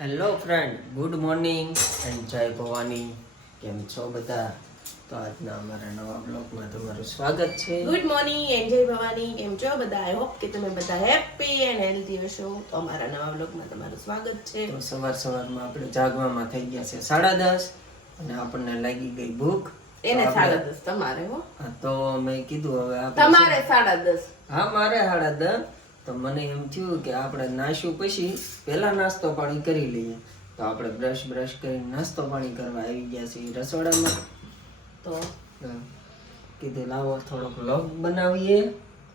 Hello friend good morning and જય ભવાની કેમ છો બધા? તો આજના અમારા નવા બ્લોગમાં તમારું સ્વાગત છે. ગુડ મોર્નિંગ એન્જય ભવાની. કેમ છો બધા? આઈ હોપ કે તમે બધા હેપી એન્ડ હેલ્ધી હશો. તો અમારા નવા બ્લોગમાં તમારું સ્વાગત છે. તો સવાર સવારમાં આપણે જાગવામાં થઈ ગયા છે સાડા દસ અને આપણને લાગી ગઈ ભૂખ. એને સાડા દસ તમારે હો. તો મેં કીધું હવે તમારે સાડા દસ. હા મારે સાડા દસ. તો મને એમ થયું કે આપણે નાશું પછી પહેલા નાસ્તો પાણી કરી લઈએ. તો આપણે બ્રશ બ્રશ કરીને નાસ્તો પાણી કરવા આવી ગયા છીએ રસોડામાં. તો કીધું લાવો થોડોક લોગ બનાવીએ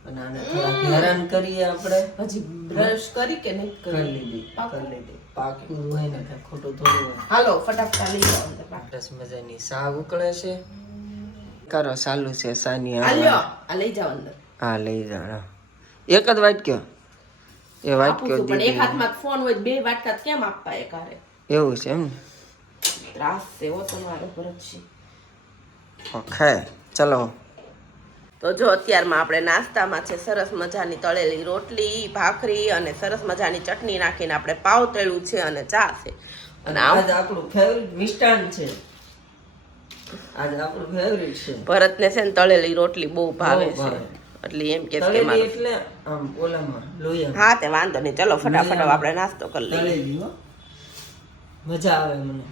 અને આને થોડાક હેરાન કરીએ આપણે. હજી બ્રશ કરી કે નહીં કરી? કરી લીધી કરી લીધી. પાકું હોય ને કાંઈ ખોટું થોડું હોય. હાલો ફટાફટ લઈ જાઓ અંદર મજાની સા ઉકળે છે. કરો ચાલુ છે સાની આ આ લઈ જાઓ અંદર. હા લઈ જાણ એક જ વાટક્યો. એ વાટક્યો પણ એક હાથમાં ફોન હોય બે વાટકા કેમ આપવા એક હારે એવું છે એમ ને? ત્રાસ છે હો તમારો ભરતજી ઓકે ચલો. તો જો અત્યારમાં આપણે નાસ્તામાં છે સરસ મજાની તળેલી રોટલી ભાખરી અને સરસ મજાની ચટણી નાખીને આપણે પાવ તળ્યું છે અને ચા છે. અને આજ આપણું ફેવરિટ મિષ્ટાન છે. આજ આપણું ફેવરિટ છે. ભરતને છે ને તળેલી રોટલી બહુ ભાવે છે. એટલે એમ કે એટલે આમ ઓલામાં લોયા હા તે વાંધો નહીં. ચલો ફટાફટ આપણે નાસ્તો કરી લઈએ. મજા આવે મને.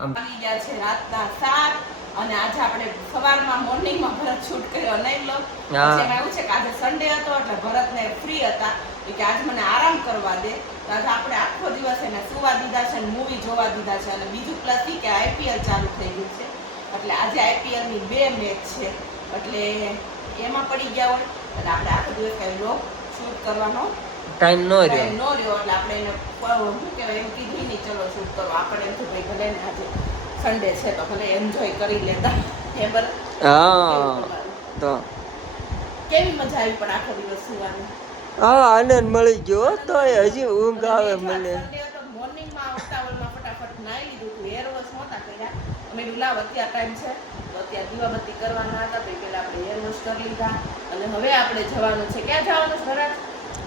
આમ. આવી ગયા છે રાતના સાત અને આજે આપણે સવારમાં મોર્નિંગમાં ભરત શૂટ કર્યો નહીં લો. એમાં એવું છે કે આજે સન્ડે હતો એટલે ભરતને ફ્રી હતા. કે આજ મને આરામ કરવા દે. તો આજે આપણે આખો દિવસ એને સુવા દીધા છે મૂવી જોવા દીધા છે. અને બીજું પ્લસ કે આઈપીએલ ચાલુ થઈ ગયું છે. એટલે આજે આઈપીએલની બે મેચ છે. એટલે એમાં પડી ગયા હોય એટલે આપણે આખો દિવસ કાંઈ લોક શૂટ કરવાનો ટાઈમ ન ટાઈમ રહ્યો ન રહ્યો એટલે આપણે એને શું કહેવાય એમ કીધું નહીં ચલો શૂટ કરો આપણે એમ થયું ભાઈ ભલે આજે સન્ડે છે તો ભલે એન્જોય કરી લેતા. એ બરાબર? હા તો કેવી મજા આવી પણ આખો દિવસ સુવાની? હા આનંદ મળી ગયો તો હજી ઊંઘ આવે મને. મોર્નિંગમાં આવતા મોર્નિંગમાં ફટાફટ નાઈ લીધું હતું હેર વોશ નહોતા કર્યા. અમે લાવ અત્યારે ટાઈમ છે. તો દીવાબત્તી કરવાના હતા તો પહેલા આપણે હેર વોશ કરી લીધા. અને હવે આપણે જવાનું છે. ક્યાં જવાનું છે ઘરે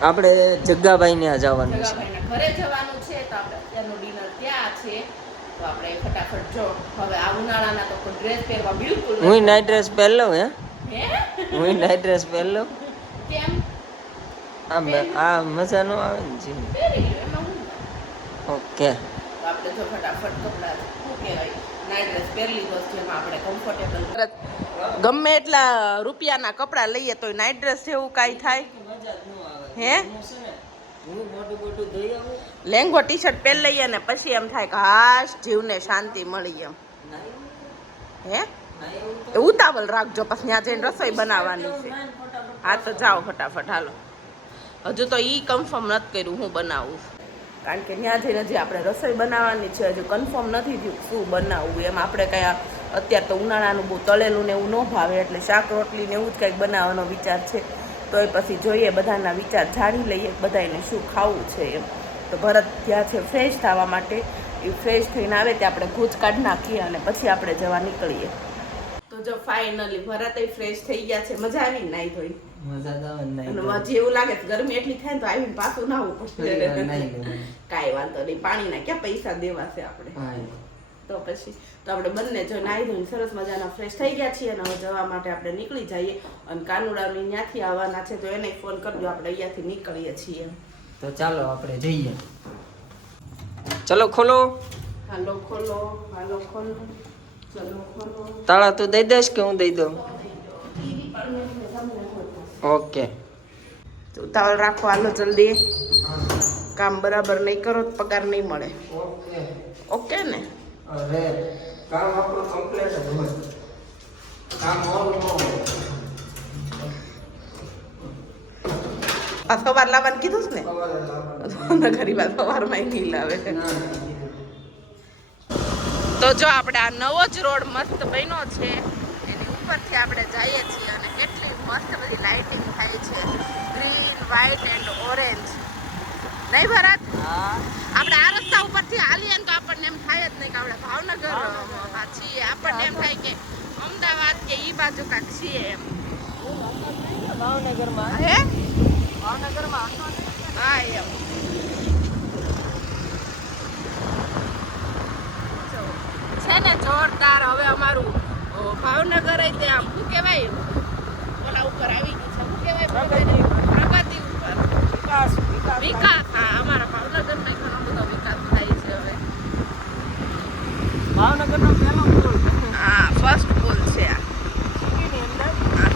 આપણે જગ્ગાભાઈ ને જવાનું છે. ઘરે જવાનું છે તો આપણે અત્યારનું ડિનર ત્યાં છે. તો આપણે ફટાફટ જો હવે આ ઉનાળાના તો ડ્રેસ પહેરવા બિલકુલ હું નાઈટ ડ્રેસ પહેરલો હે? હે? હું નાઈટ ડ્રેસ પહેરલો કેમ? આ આ મજા નો આવે ને જી. પહેરી ઓકે. આપણે જો ફટાફટ કપડાં શું કહેવાય? નાઇટ ડ્રેસ પહેરી લીધો છે જેમાં આપણે કમ્ફર્ટેબલ ગમે એટલા રૂપિયાના કપડાં લઈએ તો નાઇટ ડ્રેસ જેવું કાંઈ થાય? હે? લેંગો ટી શર્ટ પહેરી લઈએ ને પછી એમ થાય કે હાશ જીવને શાંતિ મળી એમ. હે? એ ઉતાવળ રાખજો પછી ત્યાં જઈને રસોઈ બનાવવાની છે. હા તો જાઓ ફટાફટ હાલો. હજુ તો ઈ કન્ફર્મ નથી કર્યું હું બનાવું. કારણ કે ત્યાં જઈને જે આપણે રસોઈ બનાવવાની છે, હજુ કન્ફર્મ નથી થયું શું બનાવવું. એમ આપણે કયા અત્યારે તો ઉનાળાનું બહુ તળેલું ને એવું ન ભાવે, એટલે શાક, રોટલી ને એવું જ કંઈક બનાવવાનો વિચાર છે. તો એ પછી જોઈએ, બધાના વિચાર જાણી લઈએ બધાને શું ખાવું છે એમ. તો ભરત ત્યાં છે ફ્રેશ થવા માટે. એ ફ્રેશ થઈને આવે તે આપણે ભૂજ કાઢ નાખીએ અને પછી આપણે જવા નીકળીએ. તો જો ફાઇનલી ભરત ફ્રેશ થઈ ગયા છે. મજા આવી નાઈ ધોઈ? મજા તો આવે ને અને નાઈ હજી એવું લાગે ગરમી એટલી થાય તો આવીને પાછું નાવું થોડી વાર નાઈ પડશે કાંઈ વાંધો નહીં પાણીના ક્યાં પૈસા દેવા આપણે? તો પછી તો આપણે બંને જો નાઈ ધોઈને સરસ મજાના ફ્રેશ થઈ ગયા છીએ અને હવે જવા માટે આપણે નીકળી જઈએ અને કાનુડાની ત્યાંથી આવવાના છે તો એને ફોન કરજો આપણે અહીંયાથી નીકળીએ છીએ. તો ચાલો આપણે જઈએ. ચલો ખોલો. હાલો ખોલો હાલો ખોલો. ચલો ખોલો. તાળા તું દઈ દઈશ કે હું દઈ દઉં? ઓકે. તો ઉતાવળ રાખો હાલો જલ્દી. કામ બરાબર નહીં કરો તો પગાર નહીં મળે. ઓકે. ઓકે ને? કામ આપણું કમ્પ્લીટ જ હોય. કામ ઓલ ન હોય. આ સવાર લાવવાનું કીધું છે ને? સવારે લાવવાનું. સવારમાં નહીં લાવે. તો જો આપણે આ નવો જ રોડ મસ્ત બન્યો છે. ઉપરથી આપણે જઈએ છીએ અને કેટલી મસ્ત બધી લાઇટિંગ થાય છે. ગ્રીન વ્હાઈટ એન્ડ ઓરેન્જ નહીં ભરત? આપણે આ રસ્તા ઉપરથી હાલીએ તો આપણને એમ થાય જ નહીં કે આપણે ભાવનગર છીએ. આપણને એમ થાય કે અમદાવાદ કે ઈ બાજુ કાંક છીએ એમ. ભાવનગરમાં. હે? ભાવનગરમાં હા એમ. છે ને જોરદાર હવે અમારું ભાવનગર તે આમ શું કહેવાય? ઓલા ઉપર આવી ગયું છે. શું કહેવાય? પ્રગતિ ઉપર. વિકાસ વિકાસ. હા અમારા ભાવનગરમાં ઘણો બધો વિકાસ થાય છે હવે. ભાવનગરનો પહેલો પુલ. હા ફર્સ્ટ પુલ છે આ. સિટીની અંદર?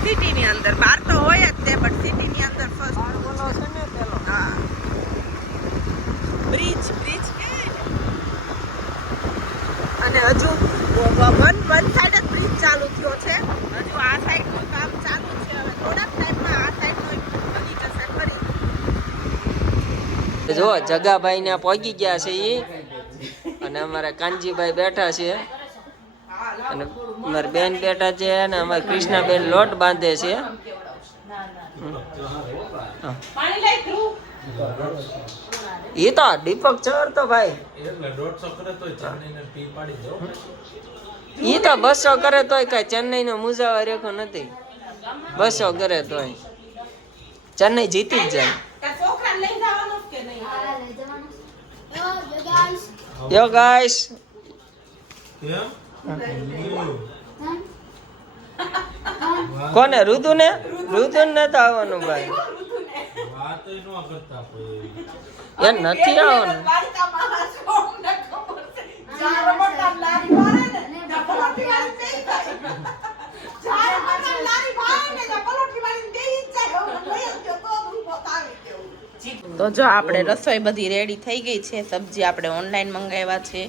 સિટીની અંદર. બહાર તો હોય જ તે બટ સિટીની અંદર ફર્સ્ટ પુલ છે. ને પહેલો હા. બ્રિજ બ્રિજ કે? અને હજુ વન વન ચાલુ થયો છે. હજુ આ સાઈડનું કામ ચાલુ છે. હવે થોડાક ટાઈમમાં આ સાઈડનો બની જશે ફરી. જો જગાભાઈ ને પહોંચી ગયા છે એ અને અમારા કાનજીભાઈ બેઠા છે. અને અમારી બેન બેઠા છે અને અમારી કૃષ્ણાબેન લોટ બાંધે છે. એ તો દીપક ચર તો ભાઈ. એ તો બસો કરે તોય કઈ ચેન્નઈ નો મુજાવા રેખો નથી. બસો કરે તોય. ચેન્નઈ જીતી જ જાય. યો ગાઈસ. કોને ઋતુ ને ઋતુ ને તો આવવાનું. ભાઈ ન તો જો આપણે રસોઈ બધી રેડી થઈ ગઈ છે સબ્જી આપણે ઓનલાઈન મંગાવ્યા છે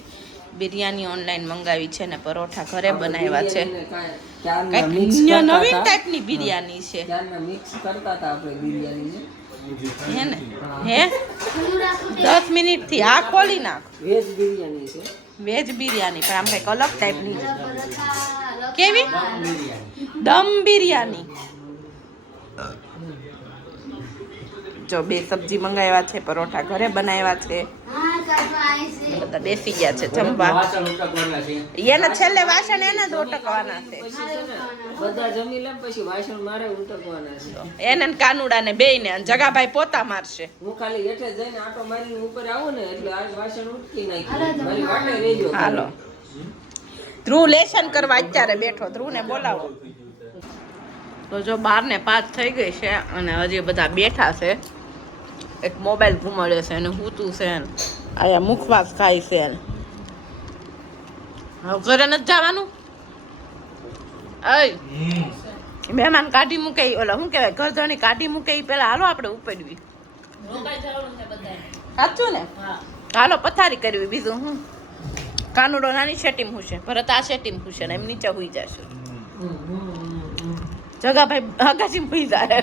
બિરયાની ઓનલાઈન મંગાવી છે ને પરોઠા ઘરે બનાવ્યા છે. નવીન ટાઈપની બિરયાની છે. ક્યારના કરતા હતા આપણે બિરયાનીને? હે ને? હે? દસ મિનિટથી આ ખોલી નાખ. વેજ બિરયાની છે. વેજ બિરયાની, પણ આમ કંઈક અલગ ટાઈપની કેવી? દમ બિરયાની. જો બે સબ્જી મંગાવ્યા છે, પરોઠા ઘરે બનાવ્યા છે. બધા બેસી ગયા છે જમવા. એને છેલ્લે વાસણ એને જ ઓટકવાના છે. બધા જમી લે પછી વાસણ મારે ઉટકવાના છે. એને ને કાનુડાને બેયને અને જગાભાઈ પોતા મારશે. હું ખાલી હેઠે જઈને આટો મારીને ઉપર આવું ને એટલે આ વાસણ ઉટકી નાખી. મારી વાટે રહેજો હાલો. ધ્રુવ લેશન કરવા અત્યારે બેઠો. ધ્રુવને બોલાવો. તો જો બાર ને પાંચ થઈ ગઈ છે અને હજી બધા બેઠા છે. એક મોબાઈલ ઘુમાડે છે અને હૂતું છે ને આયા મુખવાસ ખાય છે હવે ઘરે નથી જવાનું? અય. મહેમાન કાઢી મૂકે ઓલા શું કહેવાય? ઘરધણી કાઢી મૂકે પેલા હાલો આપણે ઉપડવી. સાચું ને? હાલો પથારી કરવી બીજું હું? કાનુડો નાની શેટીમ હુશે. ભરત આ શેટીમ હુશે ને એમ નીચે હુઈ જશું. જગાભાઈ હગાજી ભૂઈ જાય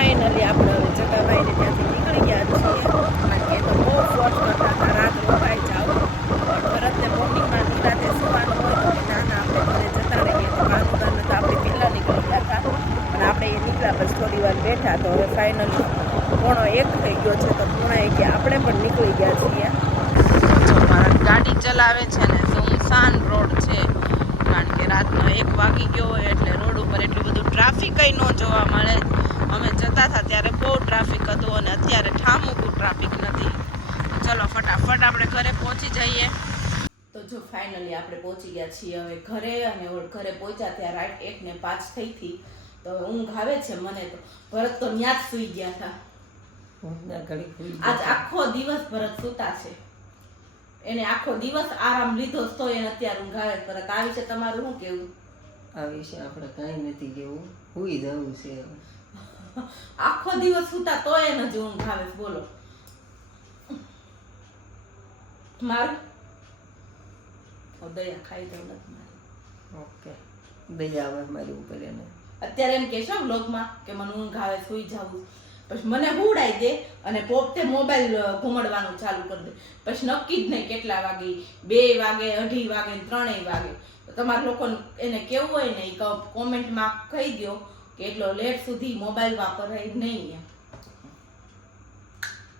ફાઇનલી આપણે હવે જગાભાઈને ત્યાંથી નીકળી ગયા છીએ. કે તો બહુ ફોર્સ કરતા હતા, રાત રોકાઈ જાઓ પણ ભરતને મોર્નિંગમાં નિરાતે સુવાનું હોય તો કે ના ના આપણે ઘરે જતા રહીએ. તો કાનુદાન તો આપણે પહેલાં નીકળી ગયા હતા. અને આપણે એ નીકળ્યા પછી થોડી વાર બેઠા. તો હવે ફાઇનલી પોણો એક થઈ ગયો છે. તો પોણા એકે આપણે પણ નીકળી ગયા છીએ. ગાડી ચલાવે છે ને, સુમસાન રોડ છે. કારણ કે રાતનો એક વાગી ગયો હોય એટલે રોડ ઉપર એટલું બધું ટ્રાફિક ન જોવા મળે. અમે જતા હતા ત્યારે બહુ ટ્રાફિક હતું અને અત્યારે ઠામુકું ટ્રાફિક નથી. ચલો ફટાફટ આપણે ઘરે પહોંચી જઈએ. તો જો ફાઇનલી આપણે પહોંચી ગયા છીએ હવે ઘરે અને ઘરે પહોંચ્યા ત્યાં રાઈટ એક ને પાંચ થઈ હતી. તો ઊંઘ આવે છે મને તો. ભરત તો ન્યા જ સૂઈ ગયા હતા. આજ આખો દિવસ ભરત સૂતા છે. એને આખો દિવસ આરામ લીધો તો એને અત્યારે ઊંઘ આવે ભરત આવી છે તમારું શું કેવું? આ વિશે આપણે કાંઈ નથી કેવું. હુઈ જવું છે. હવે. આખો દિવસ સૂતા તો એને જ ઊંઘ આવે બોલો. મારું? દયા ખાઈ દઉં નથી મારી. ઓકે. દયા આવે મારી ઉપર એને. અત્યારે એમ કહેશો બ્લોગમાં કે મને ઊંઘ આવે સુઈ જાવું પછી મને હુડાઈ દે અને પોતે મોબાઈલ ઘુમડવાનું ચાલુ કરી દે. પછી નક્કી જ નહીં કેટલા વાગે બે વાગે અઢી વાગે ત્રણેય વાગે. તો તમારા લોકોને એને કેવું હોય ને એ કોમેન્ટમાં કહી દો એટલો લેટ સુધી મોબાઈલ વાપરાય નહીં એમ.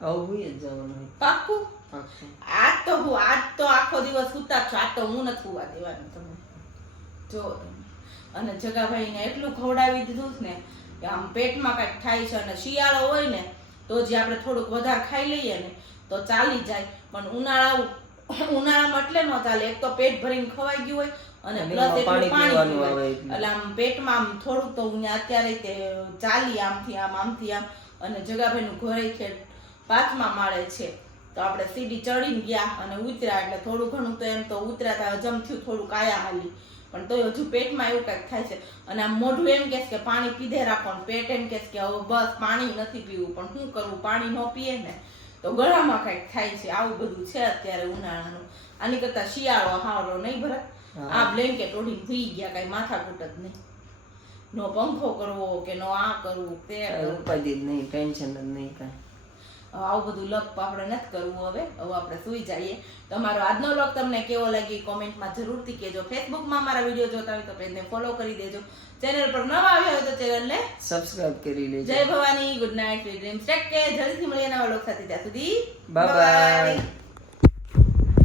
હવે જવાનું પાક્કું. આજ તો હું આજ તો આખો દિવસ સુતા છું. આજ તો હું નથી સુવા દેવાનું તમે. જો. અને જગાભાઈને એટલું ખવડાવી દીધું ને કે આમ પેટમાં કાંઈક થાય છે અને શિયાળો હોય ને તો જે આપણે થોડુંક વધારે ખાઈ લઈએ ને તો ચાલી જાય. પણ ઉનાળા ઉનાળામાં એટલે ન ચાલે. એક તો પેટ ભરીને ખવાઈ ગયું હોય અને પ્લસ એટલું પાણી પીવાય. એટલે. આમ પેટમાં આમ થોડુંક તો હું અત્યારે તે ચાલી આમથી આમ આમથી આમ અને જગાભાઈનું ઘરે છે પાંચમા માળે છે. તો આપણે સીડી ચડીને ગયા અને ઉતર્યા એટલે થોડું ઘણું તો એમ તો ઉતર્યા હજમ થયું થોડું કાયા હાલી. પણ તો હજુ પેટમાં એવું કંઈક થાય છે. અને આમ મોઢું એમ કેસ કે પાણી પીધે રાખો પેટ એમ કેસ કે હવે બસ પાણી નથી પીવું પણ શું કરવું પાણી ન પીએ ને તો ગળામાં કંઈક થાય છે. આવું બધું છે અત્યારે ઉનાળાનું. આની કરતા શિયાળો હારો નહીં ભરત આ બ્લેન્કેટ ઓઢીને ભૂઈ ગયા કઈ માથાકૂટ જ નહીં. નો પંખો કરવો કે નો આ કરવું તે ઉપાધિ જ નહીં ટેન્શન જ નહીં કાંઈ. આવું બધું લક આપણે નથી કરવું હવે હવે આપણે સુઈ જઈએ. તમારો આજનો લોક તમને કેવો લાગી કોમેન્ટમાં જરૂરથી કહેજો. ફેસબુકમાં મારા વીડિયો જોતા હોય તો પેજને ફોલો કરી દેજો. ચેનલ પર નવા આવ્યા હોય તો ચેનલને સબસ્ક્રાઇબ કરી લેજો. જય Bhavani good night dreams take care જલ્દીથી મળીએ નવા લોક સાથે ત્યાં સુધી. Bye bye.